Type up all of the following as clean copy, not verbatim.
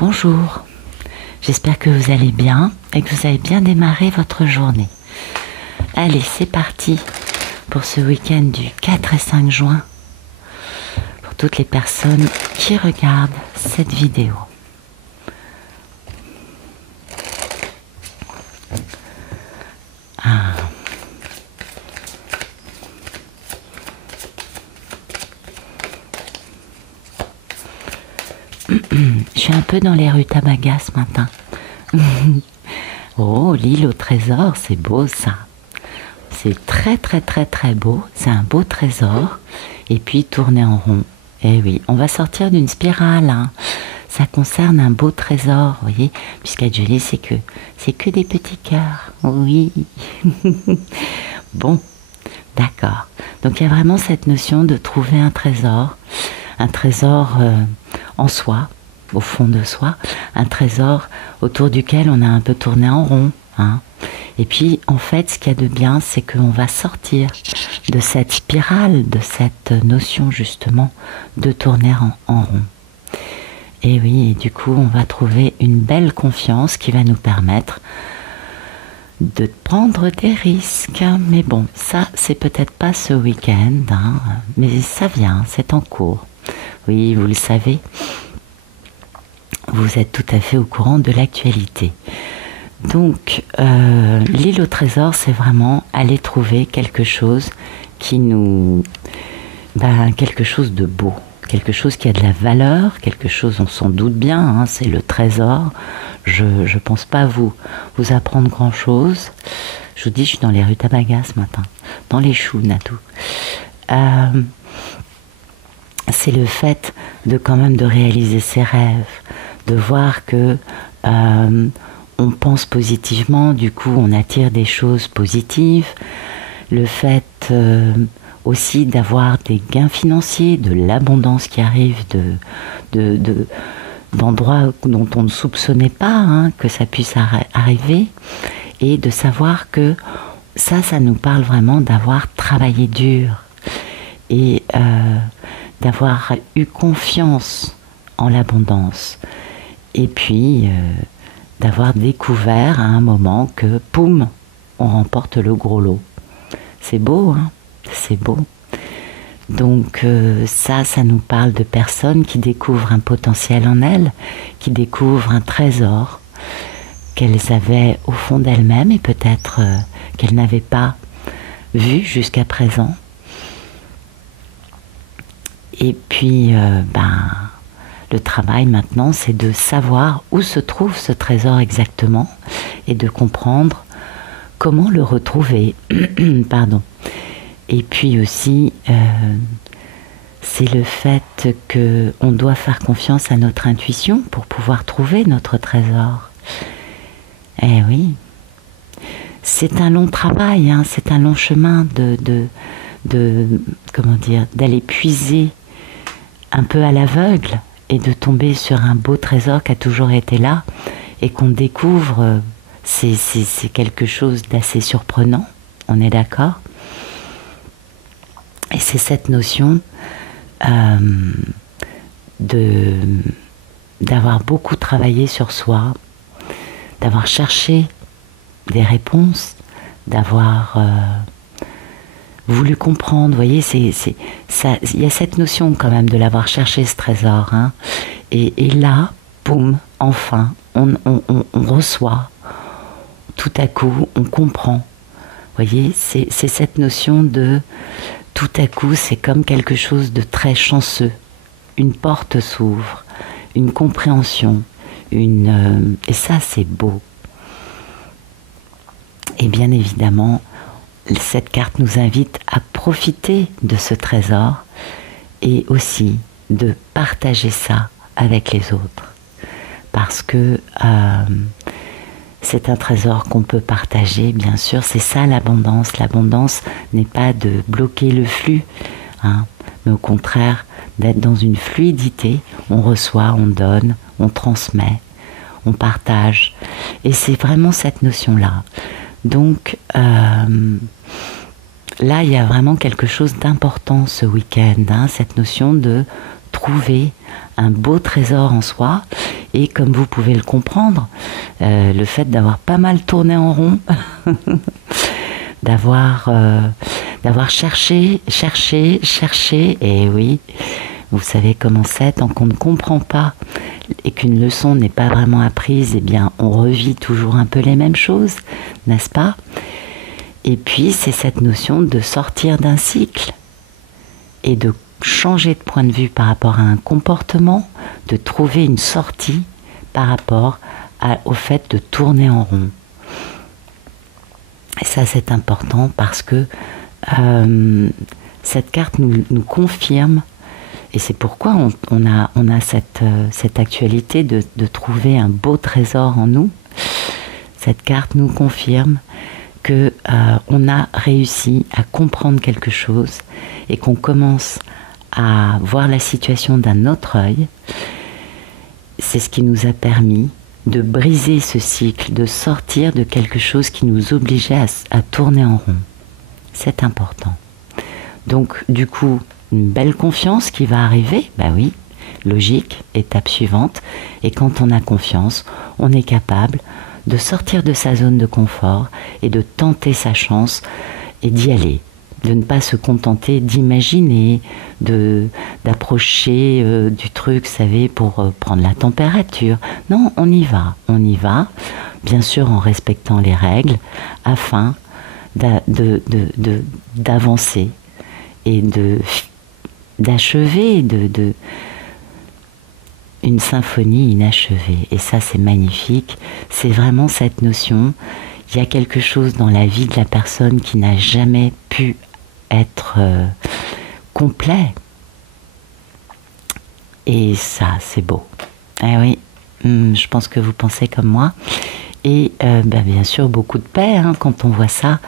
Bonjour, j'espère que vous allez bien et que vous avez bien démarré votre journée. Allez, c'est parti pour ce week-end du 4 et 5 juin, pour toutes les personnes qui regardent cette vidéo. Ah. Je suis un peu dans les rues Tabaga ce matin. Oh, l'île au trésor, c'est beau ça. C'est très très très très beau. C'est un beau trésor. Et puis tourner en rond. Eh oui, on va sortir d'une spirale. Hein. Ça concerne un beau trésor, vous voyez. Puisqu'Adjoli, c'est que des petits cœurs. Oui. Bon, d'accord. Donc il y a vraiment cette notion de trouver un trésor en soi, au fond de soi, un trésor autour duquel on a un peu tourné en rond. Hein. Et puis, en fait, ce qu'il y a de bien, c'est qu'on va sortir de cette spirale, de cette notion justement de tourner en rond. Et oui, et du coup, on va trouver une belle confiance qui va nous permettre de prendre des risques. Mais bon, ça, c'est peut-être pas ce week-end, hein, mais ça vient, c'est en cours. Oui, vous le savez, vous êtes tout à fait au courant de l'actualité. Donc, l'île au trésor, c'est vraiment aller trouver quelque chose qui nous... quelque chose de beau, quelque chose qui a de la valeur, quelque chose, on s'en doute bien, hein, c'est le trésor. Je ne pense pas vous apprendre grand-chose. Je vous dis, je suis dans les rues Tabaga ce matin, dans les choux, Natou. C'est le fait de quand même de réaliser ses rêves, de voir que on pense positivement, du coup on attire des choses positives, le fait aussi d'avoir des gains financiers, de l'abondance qui arrive d'endroits dont on ne soupçonnait pas hein, que ça puisse arriver, et de savoir que ça nous parle vraiment d'avoir travaillé dur et d'avoir eu confiance en l'abondance, et puis d'avoir découvert à un moment que, poum, on remporte le gros lot. C'est beau, hein, c'est beau. Donc ça nous parle de personnes qui découvrent un potentiel en elles, qui découvrent un trésor qu'elles avaient au fond d'elles-mêmes et peut-être qu'elles n'avaient pas vu jusqu'à présent. Et puis, le travail maintenant, c'est de savoir où se trouve ce trésor exactement et de comprendre comment le retrouver. Pardon. Et puis aussi, c'est le fait qu'on doit faire confiance à notre intuition pour pouvoir trouver notre trésor. Eh oui, c'est un long travail, hein, c'est un long chemin d'aller puiser un peu à l'aveugle et de tomber sur un beau trésor qui a toujours été là et qu'on découvre, c'est quelque chose d'assez surprenant, on est d'accord? Et c'est cette notion d'avoir beaucoup travaillé sur soi, d'avoir cherché des réponses, d'avoir voulu comprendre, vous voyez, il y a cette notion quand même de l'avoir cherché ce trésor, hein, et là, boum, enfin, on reçoit, tout à coup, on comprend, vous voyez, c'est cette notion de, tout à coup, c'est comme quelque chose de très chanceux, une porte s'ouvre, une compréhension, et ça c'est beau. Et bien évidemment, cette carte nous invite à profiter de ce trésor et aussi de partager ça avec les autres. Parce que c'est un trésor qu'on peut partager, bien sûr, c'est ça l'abondance. L'abondance n'est pas de bloquer le flux, hein, mais au contraire d'être dans une fluidité. On reçoit, on donne, on transmet, on partage. Et c'est vraiment cette notion-là. Donc là, il y a vraiment quelque chose d'important ce week-end, hein, cette notion de trouver un beau trésor en soi. Et comme vous pouvez le comprendre, le fait d'avoir pas mal tourné en rond, d'avoir cherché, et oui, vous savez comment c'est, tant qu'on ne comprend pas et qu'une leçon n'est pas vraiment apprise, eh bien on revit toujours un peu les mêmes choses, n'est-ce pas? Et puis c'est cette notion de sortir d'un cycle et de changer de point de vue par rapport à un comportement, de trouver une sortie par rapport au fait de tourner en rond. Et ça c'est important parce que cette carte nous confirme. Et c'est pourquoi on a cette actualité de trouver un beau trésor en nous. Cette carte nous confirme que on a réussi à comprendre quelque chose et qu'on commence à voir la situation d'un autre œil. C'est ce qui nous a permis de briser ce cycle, de sortir de quelque chose qui nous obligeait à tourner en rond. C'est important. Donc, du coup, une belle confiance qui va arriver, bah oui, logique, étape suivante. Et quand on a confiance, on est capable de sortir de sa zone de confort et de tenter sa chance et d'y aller. De ne pas se contenter d'imaginer, d'approcher du truc, vous savez, pour prendre la température. Non, on y va, bien sûr en respectant les règles, afin d'avancer et d'achever une symphonie inachevée. Et ça, c'est magnifique. C'est vraiment cette notion. Il y a quelque chose dans la vie de la personne qui n'a jamais pu être complet. Et ça, c'est beau. Eh oui, je pense que vous pensez comme moi. Et bien sûr, beaucoup de paix quand on voit ça.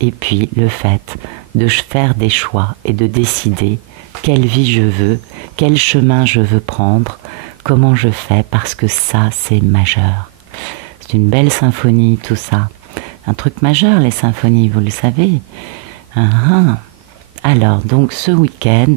Et puis, le fait de faire des choix et de décider quelle vie je veux, quel chemin je veux prendre, comment je fais, parce que ça, c'est majeur. C'est une belle symphonie, tout ça. Un truc majeur, les symphonies, vous le savez. Alors, donc, ce week-end,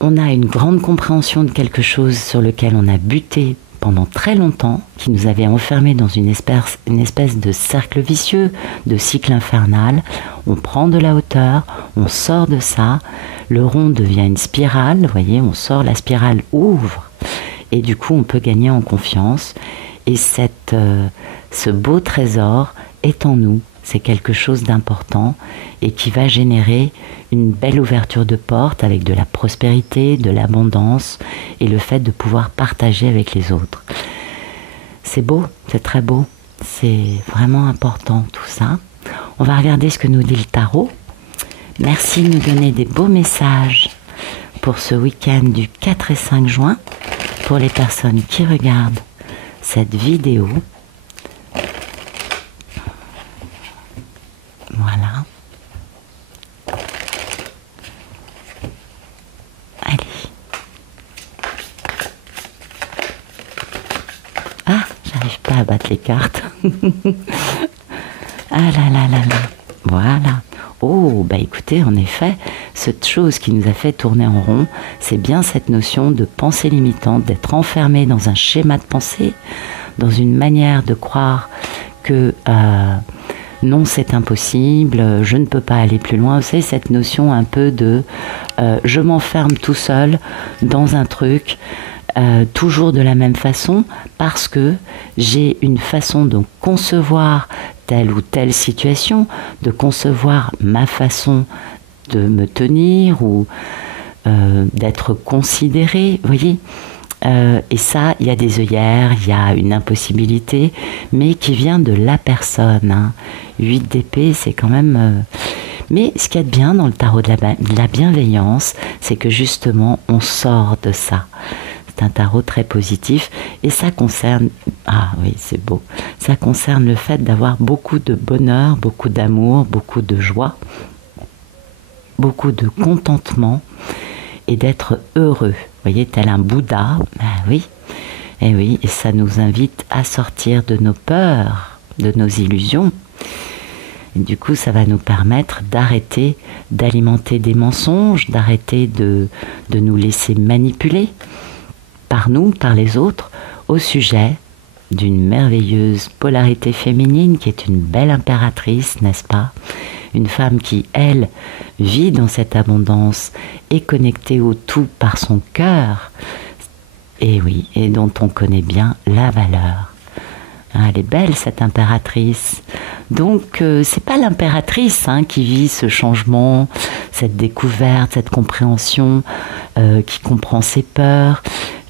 on a une grande compréhension de quelque chose sur lequel on a buté pendant très longtemps, qui nous avait enfermés dans une espèce de cercle vicieux, de cycle infernal. On prend de la hauteur, on sort de ça, le rond devient une spirale, vous voyez, on sort, la spirale ouvre, et du coup on peut gagner en confiance, et ce beau trésor est en nous. C'est quelque chose d'important et qui va générer une belle ouverture de porte avec de la prospérité, de l'abondance et le fait de pouvoir partager avec les autres. C'est beau, c'est très beau, c'est vraiment important tout ça. On va regarder ce que nous dit le tarot. Merci de nous donner des beaux messages pour ce week-end du 4 et 5 juin pour les personnes qui regardent cette vidéo. Voilà. Allez. Ah, j'arrive pas à battre les cartes. Ah là là là là. Voilà. Oh, bah écoutez, en effet, cette chose qui nous a fait tourner en rond, c'est bien cette notion de pensée limitante, d'être enfermé dans un schéma de pensée, dans une manière de croire que non, c'est impossible, je ne peux pas aller plus loin. Vous savez, cette notion un peu de je m'enferme tout seul dans un truc, toujours de la même façon, parce que j'ai une façon de concevoir telle ou telle situation, de concevoir ma façon de me tenir ou d'être considéré, vous voyez. Et ça, il y a des œillères, il y a une impossibilité, mais qui vient de la personne. 8 d'épée, c'est quand même... Mais ce qu'il y a de bien dans le tarot de la bienveillance, c'est que justement, on sort de ça. C'est un tarot très positif et ça concerne... Ah oui, c'est beau. Ça concerne le fait d'avoir beaucoup de bonheur, beaucoup d'amour, beaucoup de joie, beaucoup de contentement et d'être heureux. Vous voyez, tel un Bouddha, ben oui, et ça nous invite à sortir de nos peurs, de nos illusions. Et du coup, ça va nous permettre d'arrêter d'alimenter des mensonges, d'arrêter de nous laisser manipuler par nous, par les autres, au sujet d'une merveilleuse polarité féminine qui est une belle impératrice, n'est-ce pas? Une femme qui, elle, vit dans cette abondance, est connectée au tout par son cœur, et oui, et dont on connaît bien la valeur. Elle est belle, cette impératrice. Donc, c'est pas l'impératrice qui vit ce changement, cette découverte, cette compréhension, qui comprend ses peurs,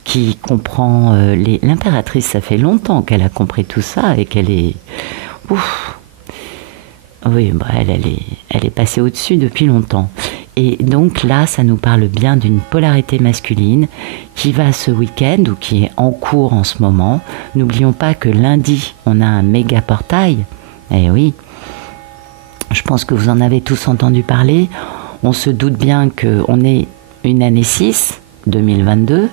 qui comprend l'impératrice. Ça fait longtemps qu'elle a compris tout ça et qu'elle est... Ouf. Oui, bah, elle est passée au-dessus depuis longtemps. Et donc là, ça nous parle bien d'une polarité masculine qui va ce week-end ou qui est en cours en ce moment. N'oublions pas que lundi, on a un méga portail. Eh oui, je pense que vous en avez tous entendu parler. On se doute bien qu'on est une année 6, 2022.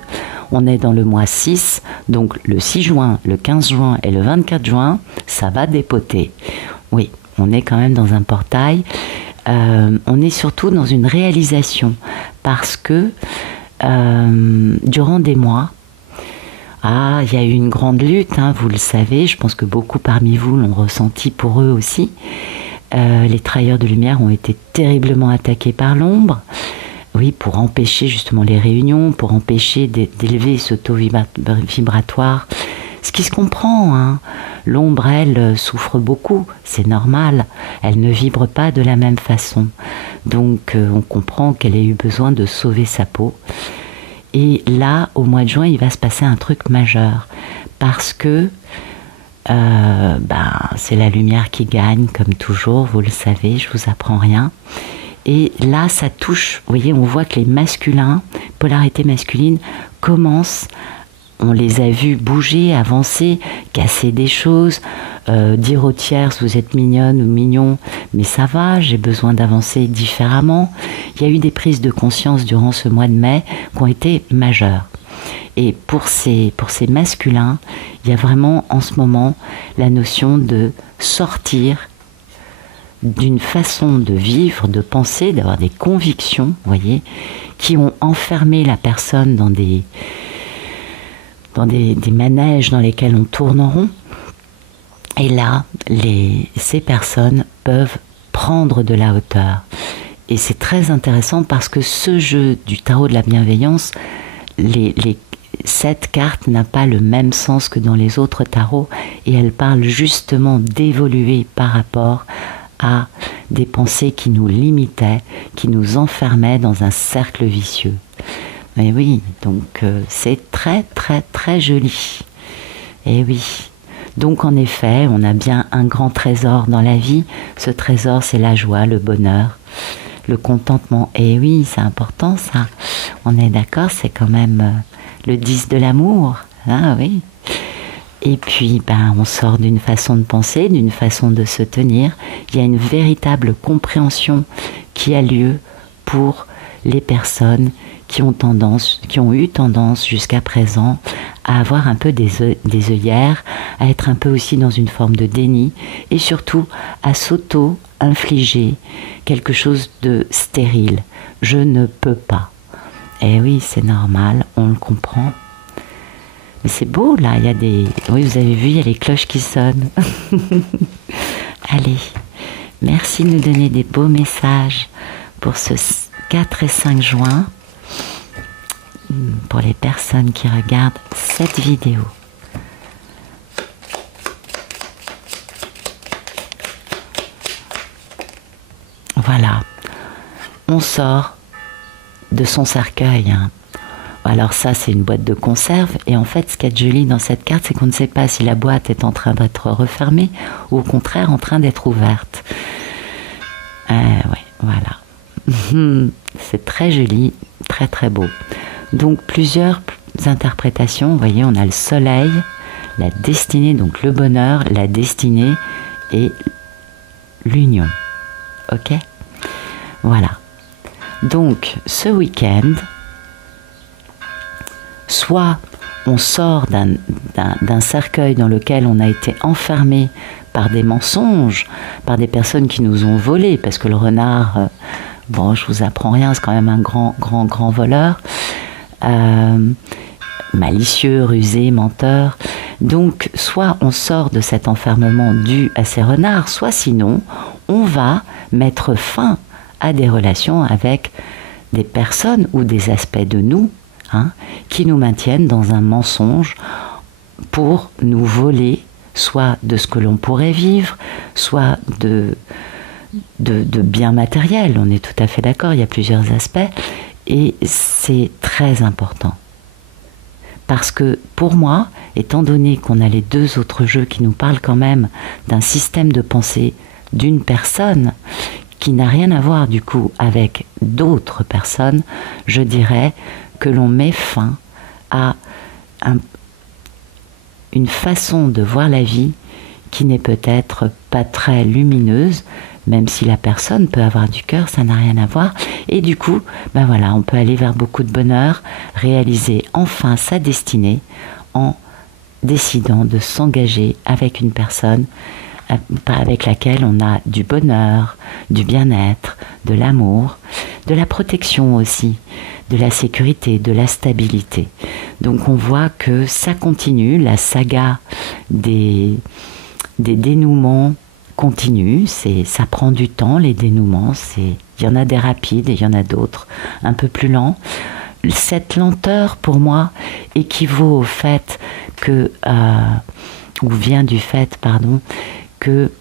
On est dans le mois 6, donc le 6 juin, le 15 juin et le 24 juin, ça va dépoter. Oui, on est quand même dans un portail. On est surtout dans une réalisation parce que durant des mois, il y a eu une grande lutte, vous le savez, je pense que beaucoup parmi vous l'ont ressenti pour eux aussi. Les travailleurs de lumière ont été terriblement attaqués par l'ombre, oui, pour empêcher justement les réunions, pour empêcher d'élever ce taux vibratoire. Ce qui se comprend, L'ombre, elle, souffre beaucoup, c'est normal. Elle ne vibre pas de la même façon. Donc, on comprend qu'elle ait eu besoin de sauver sa peau. Et là, au mois de juin, il va se passer un truc majeur. Parce que c'est la lumière qui gagne, comme toujours, vous le savez, je vous apprends rien. Et là, ça touche, vous voyez, on voit que les masculins, polarité masculine, commencent. On les a vus bouger, avancer, casser des choses, dire aux tierces vous êtes mignonne ou mignon, mais ça va, j'ai besoin d'avancer différemment. Il y a eu des prises de conscience durant ce mois de mai qui ont été majeures. Et pour ces masculins, il y a vraiment en ce moment la notion de sortir d'une façon de vivre, de penser, d'avoir des convictions, vous voyez, qui ont enfermé la personne dans des manèges dans lesquels on tourne en rond. Et là, ces personnes peuvent prendre de la hauteur. Et c'est très intéressant parce que ce jeu du tarot de la bienveillance, cette carte n'a pas le même sens que dans les autres tarots et elle parle justement d'évoluer par rapport à des pensées qui nous limitaient, qui nous enfermaient dans un cercle vicieux. Mais oui, donc c'est très très très joli. Et oui, donc en effet, on a bien un grand trésor dans la vie. Ce trésor, c'est la joie, le bonheur, le contentement. Et oui, c'est important ça. On est d'accord, c'est quand même le 10 de l'amour. Oui. Et puis, on sort d'une façon de penser, d'une façon de se tenir. Il y a une véritable compréhension qui a lieu pour les personnes qui ont eu tendance jusqu'à présent à avoir un peu des œillères, à être un peu aussi dans une forme de déni et surtout à s'auto-infliger quelque chose de stérile. Je ne peux pas. Eh oui, c'est normal, on le comprend. Mais c'est beau là, il y a des... Oui, vous avez vu, il y a les cloches qui sonnent. Allez, merci de nous donner des beaux messages pour ce 4 et 5 juin. Pour les personnes qui regardent cette vidéo. Voilà, on sort de son cercueil. Alors ça, c'est une boîte de conserve. Et en fait, ce qui est joli dans cette carte, c'est qu'on ne sait pas si la boîte est en train d'être refermée ou au contraire en train d'être ouverte. Ouais, voilà. C'est très joli, très très beau. Donc plusieurs interprétations, vous voyez, on a le soleil, la destinée, donc le bonheur, la destinée et l'union. Ok ? Voilà. Donc ce week-end, soit on sort d'un cercueil dans lequel on a été enfermé par des mensonges, par des personnes qui nous ont volé, parce que le renard, bon, je vous apprends rien, c'est quand même un grand voleur, malicieux, rusé, menteur. Donc, soit on sort de cet enfermement dû à ces renards, soit sinon, on va mettre fin à des relations avec des personnes ou des aspects de nous, qui nous maintiennent dans un mensonge pour nous voler soit de ce que l'on pourrait vivre, soit de biens matériels. On est tout à fait d'accord, il y a plusieurs aspects, et c'est très important. Parce que pour moi, étant donné qu'on a les deux autres jeux qui nous parlent quand même d'un système de pensée d'une personne qui n'a rien à voir du coup avec d'autres personnes, je dirais que l'on met fin à une façon de voir la vie qui n'est peut-être pas très lumineuse, même si la personne peut avoir du cœur, ça n'a rien à voir. Et du coup, ben voilà, on peut aller vers beaucoup de bonheur, réaliser enfin sa destinée en décidant de s'engager avec une personne avec laquelle on a du bonheur, du bien-être, de l'amour, de la protection aussi, de la sécurité, de la stabilité. Donc on voit que ça continue, la saga des dénouements continue, ça prend du temps, les dénouements, il y en a des rapides et il y en a d'autres un peu plus lents. Cette lenteur pour moi équivaut au fait que, ou vient du fait, pardon, que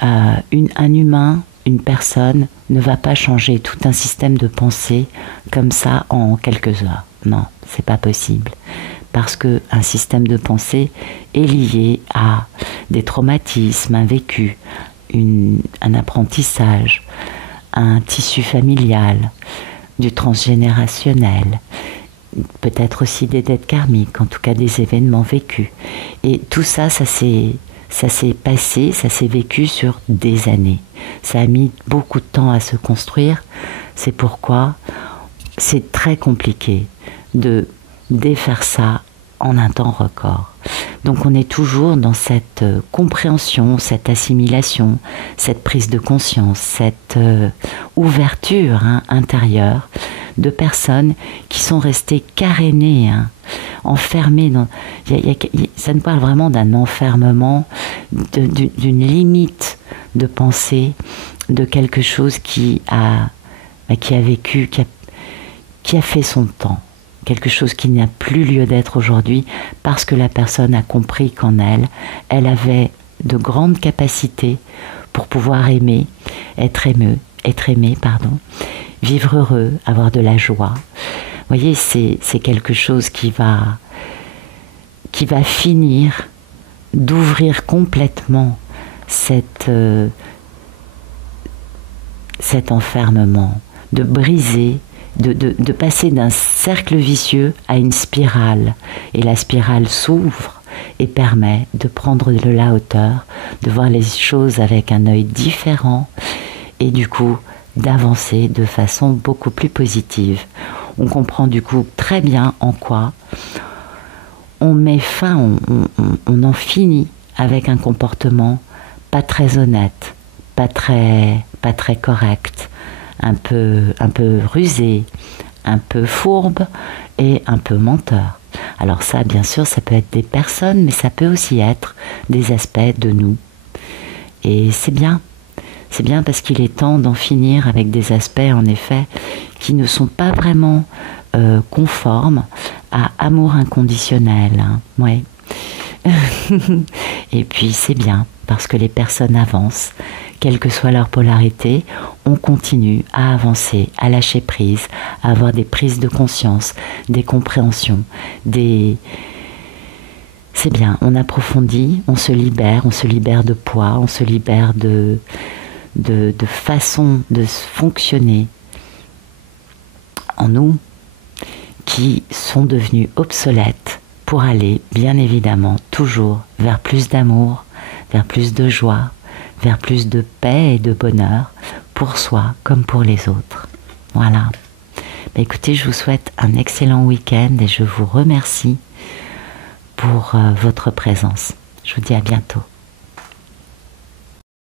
un humain, une personne ne va pas changer tout un système de pensée comme ça en quelques heures. Non, c'est pas possible. Parce qu'un système de pensée est lié à des traumatismes, un vécu, un apprentissage, un tissu familial, du transgénérationnel, peut-être aussi des dettes karmiques, en tout cas des événements vécus. Et tout ça, ça s'est passé, ça s'est vécu sur des années. Ça a mis beaucoup de temps à se construire. C'est pourquoi c'est très compliqué de défaire ça en un temps record. Donc on est toujours dans cette compréhension, cette assimilation, cette prise de conscience, cette ouverture intérieure de personnes qui sont restées carénées, enfermées dans... ça nous parle vraiment d'un enfermement, d'une limite de pensée, de quelque chose qui a vécu, qui a fait son temps. Quelque chose qui n'a plus lieu d'être aujourd'hui parce que la personne a compris qu'en elle avait de grandes capacités pour pouvoir aimer, être aimé, vivre heureux, avoir de la joie. Vous voyez, c'est quelque chose qui va finir d'ouvrir complètement cet enfermement, de briser, de passer d'un cercle vicieux à une spirale. Et la spirale s'ouvre et permet de prendre de la hauteur, de voir les choses avec un œil différent et du coup d'avancer de façon beaucoup plus positive. On comprend du coup très bien en quoi on met fin, on en finit avec un comportement pas très honnête, pas très correct, un peu rusé, un peu fourbe et un peu menteur. Alors ça, bien sûr, ça peut être des personnes, mais ça peut aussi être des aspects de nous. Et c'est bien. C'est bien parce qu'il est temps d'en finir avec des aspects, en effet, qui ne sont pas vraiment conformes à amour inconditionnel. Ouais. Et puis c'est bien, parce que les personnes avancent, quelle que soit leur polarité, on continue à avancer, à lâcher prise, à avoir des prises de conscience, des compréhensions, C'est bien, on approfondit, on se libère de poids, on se libère de façon de fonctionner en nous qui sont devenus obsolètes pour aller, bien évidemment, toujours vers plus d'amour, vers plus de joie, vers plus de paix et de bonheur pour soi comme pour les autres. Voilà. Écoutez, je vous souhaite un excellent week-end et je vous remercie pour votre présence. Je vous dis à bientôt.